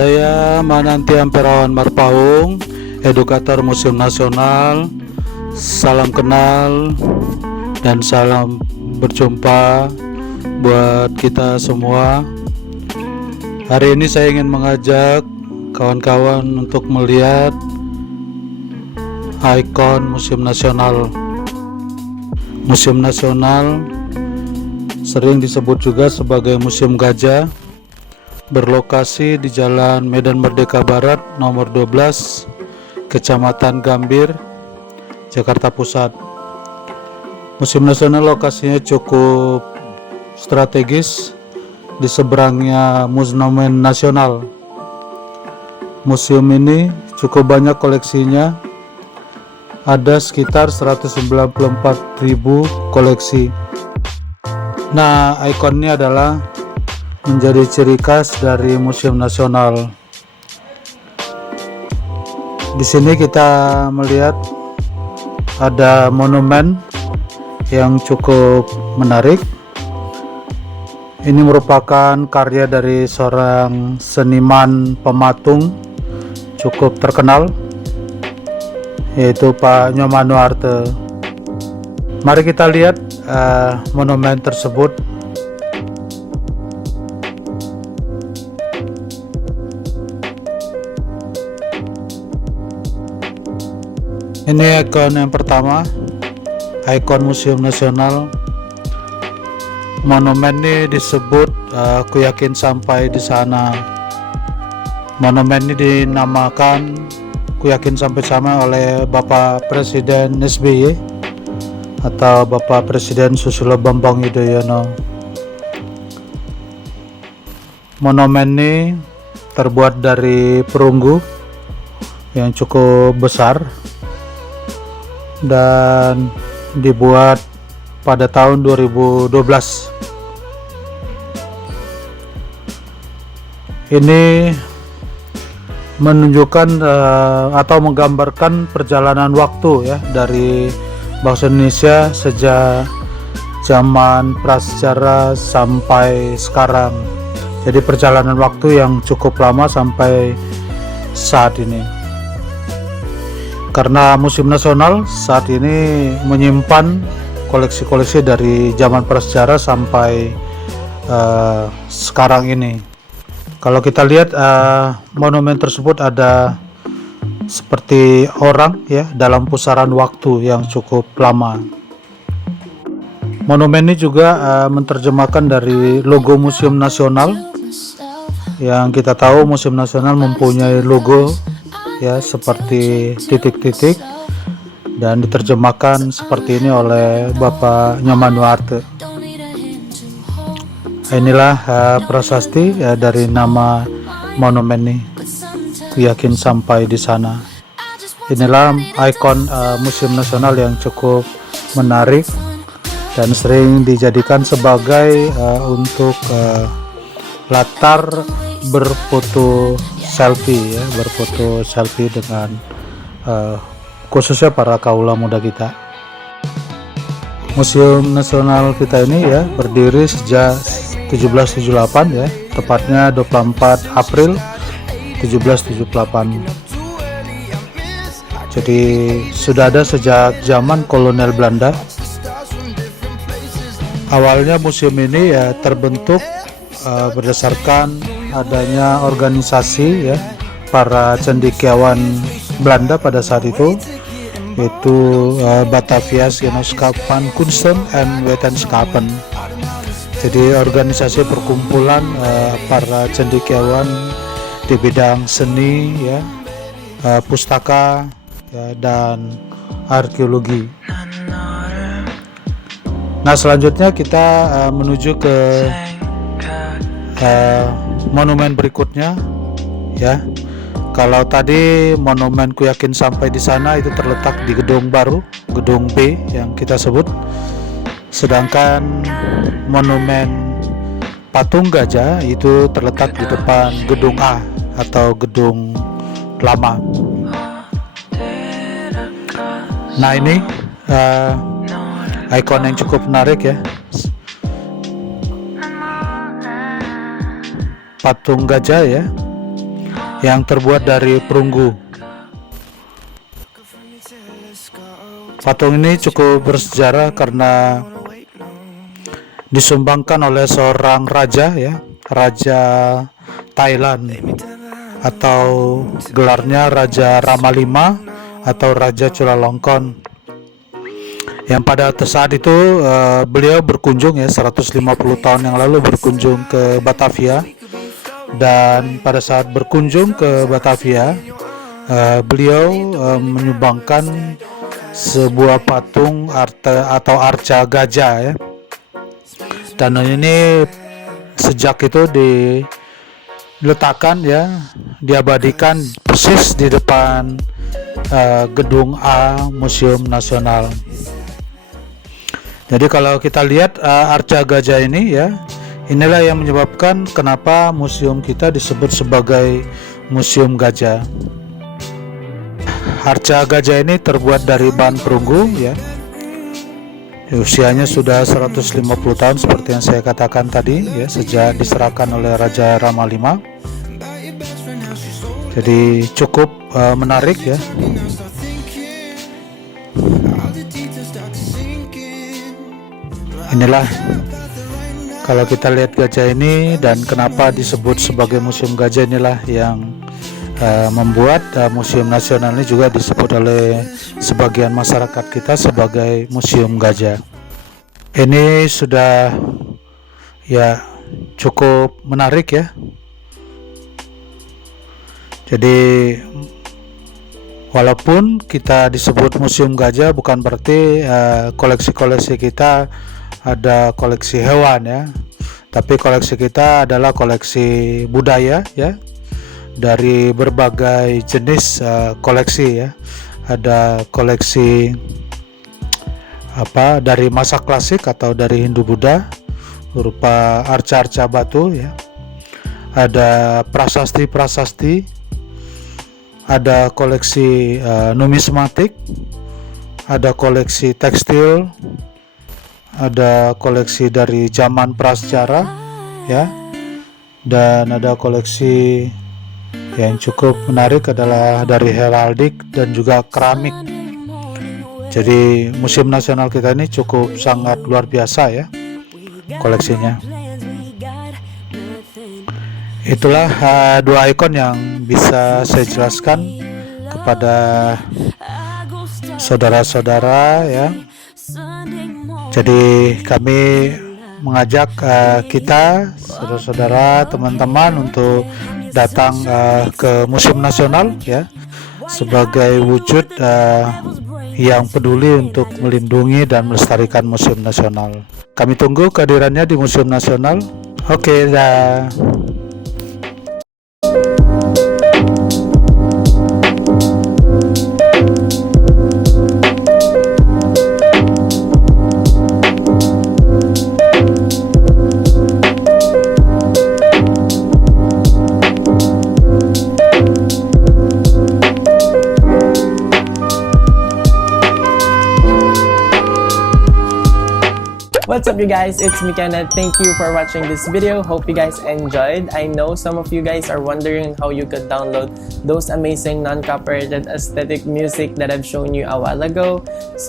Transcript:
Saya Mananti Amperawan Marpaung, edukator Museum Nasional. Salam kenal dan salam berjumpa buat kita semua. Hari ini saya ingin mengajak kawan-kawan untuk melihat ikon Museum Nasional. Museum Nasional sering disebut juga sebagai Museum Gajah, berlokasi di Jalan Medan Merdeka Barat nomor 12, Kecamatan Gambir, Jakarta Pusat. Museum Nasional lokasinya cukup strategis di seberangnya Monumen Nasional. Museum ini cukup banyak koleksinya, ada sekitar 194.000 koleksi. Nah, ikon ini adalah menjadi ciri khas dari Museum Nasional. Di sini kita melihat ada monumen yang cukup menarik. Ini merupakan karya dari seorang seniman pematung cukup terkenal, yaitu Pak Nyomanuarte. Mari kita lihat monumen tersebut. Ini ikon yang pertama, ikon Museum Nasional. Monumen ini disebut Aku Yakin Sampai di Sana. Monumen ini dinamakan Aku Yakin Sampai Sana oleh Bapak Presiden SBY atau Bapak Presiden Susilo Bambang Yudhoyono. Monumen ini terbuat dari perunggu yang cukup besar dan dibuat pada tahun 2012. Ini menunjukkan atau menggambarkan perjalanan waktu ya dari bangsa Indonesia sejak zaman prasejarah sampai sekarang. Jadi perjalanan waktu yang cukup lama sampai saat ini. Karena Museum Nasional saat ini menyimpan koleksi-koleksi dari zaman prasejarah sampai sekarang ini. Kalau kita lihat monumen tersebut ada seperti orang ya dalam pusaran waktu yang cukup lama. Monumen ini juga menerjemahkan dari logo Museum Nasional. Yang kita tahu Museum Nasional mempunyai logo ya seperti titik-titik dan diterjemahkan seperti ini oleh Bapak Nyomanuarte. Inilah prasasti ya, dari nama monumen ini. Aku Yakin Sampai di Sana. Inilah ikon Museum Nasional yang cukup menarik dan sering dijadikan sebagai untuk latar berfoto selfie ya, berfoto selfie dengan khususnya para kaula muda kita. Museum Nasional kita ini ya berdiri sejak 1778 ya, tepatnya 24 April 1778. Jadi sudah ada sejak zaman kolonial Belanda. Awalnya museum ini ya terbentuk berdasarkan adanya organisasi ya para cendekiawan Belanda pada saat itu, yaitu Batavia's Genootschap van Kunsten en Wetenschappen. Jadi organisasi perkumpulan para cendekiawan di bidang seni ya, pustaka ya, dan arkeologi. Nah, selanjutnya kita menuju ke monumen berikutnya ya. Kalau tadi monumen Ku Yakin Sampai di Sana itu terletak di gedung baru, gedung B yang kita sebut. Sedangkan monumen Patung Gajah itu terletak di depan gedung A atau gedung lama. Nah, ini ikon yang cukup menarik ya. Patung gajah ya. yang terbuat dari perunggu. Patung ini cukup bersejarah karena disumbangkan oleh seorang raja, ya, Raja Thailand, atau gelarnya Raja Rama V atau Raja Chulalongkorn, yang pada saat itu beliau berkunjung, ya, 150 tahun yang lalu berkunjung ke Batavia. Dan pada saat berkunjung ke Batavia, beliau menyumbangkan sebuah patung atau arca gajah, ya. Dan ini sejak itu diletakkan, ya, diabadikan persis di depan gedung A Museum Nasional. Jadi kalau kita lihat arca gajah ini, ya, inilah yang menyebabkan kenapa museum kita disebut sebagai Museum Gajah. Arca gajah ini terbuat dari bahan perunggu, ya. Usianya sudah 150 tahun seperti yang saya katakan tadi, ya, sejak diserahkan oleh Raja Rama V. Jadi cukup menarik, ya. Inilah kalau kita lihat gajah ini dan kenapa disebut sebagai Museum Gajah, inilah yang membuat Museum Nasional ini juga disebut oleh sebagian masyarakat kita sebagai Museum Gajah. Ini sudah, ya, cukup menarik, ya. Jadi walaupun kita disebut Museum Gajah, bukan berarti koleksi-koleksi kita ada koleksi hewan, ya, tapi koleksi kita adalah koleksi budaya, ya, dari berbagai jenis koleksi, ya. Ada koleksi dari masa klasik atau dari Hindu-Buddha berupa arca-arca batu, ya. Ada prasasti-prasasti, ada koleksi numismatik, ada koleksi tekstil, ada koleksi dari zaman prasejarah, ya, dan ada koleksi yang cukup menarik adalah dari heraldik dan juga keramik. Jadi Museum Nasional kita ini cukup sangat luar biasa, ya, koleksinya. Itulah dua ikon yang bisa saya jelaskan kepada saudara-saudara, ya. Jadi kami mengajak kita, saudara-saudara, teman-teman, untuk datang ke Museum Nasional, ya, sebagai wujud yang peduli untuk melindungi dan melestarikan Museum Nasional. Kami tunggu kehadirannya di Museum Nasional. Oke, dah. What's up, you guys? It's Mikana. Thank you for watching this video. Hope you guys enjoyed. I know some of you guys are wondering how you could download those amazing non-copyrighted aesthetic music that I've shown you a while ago. So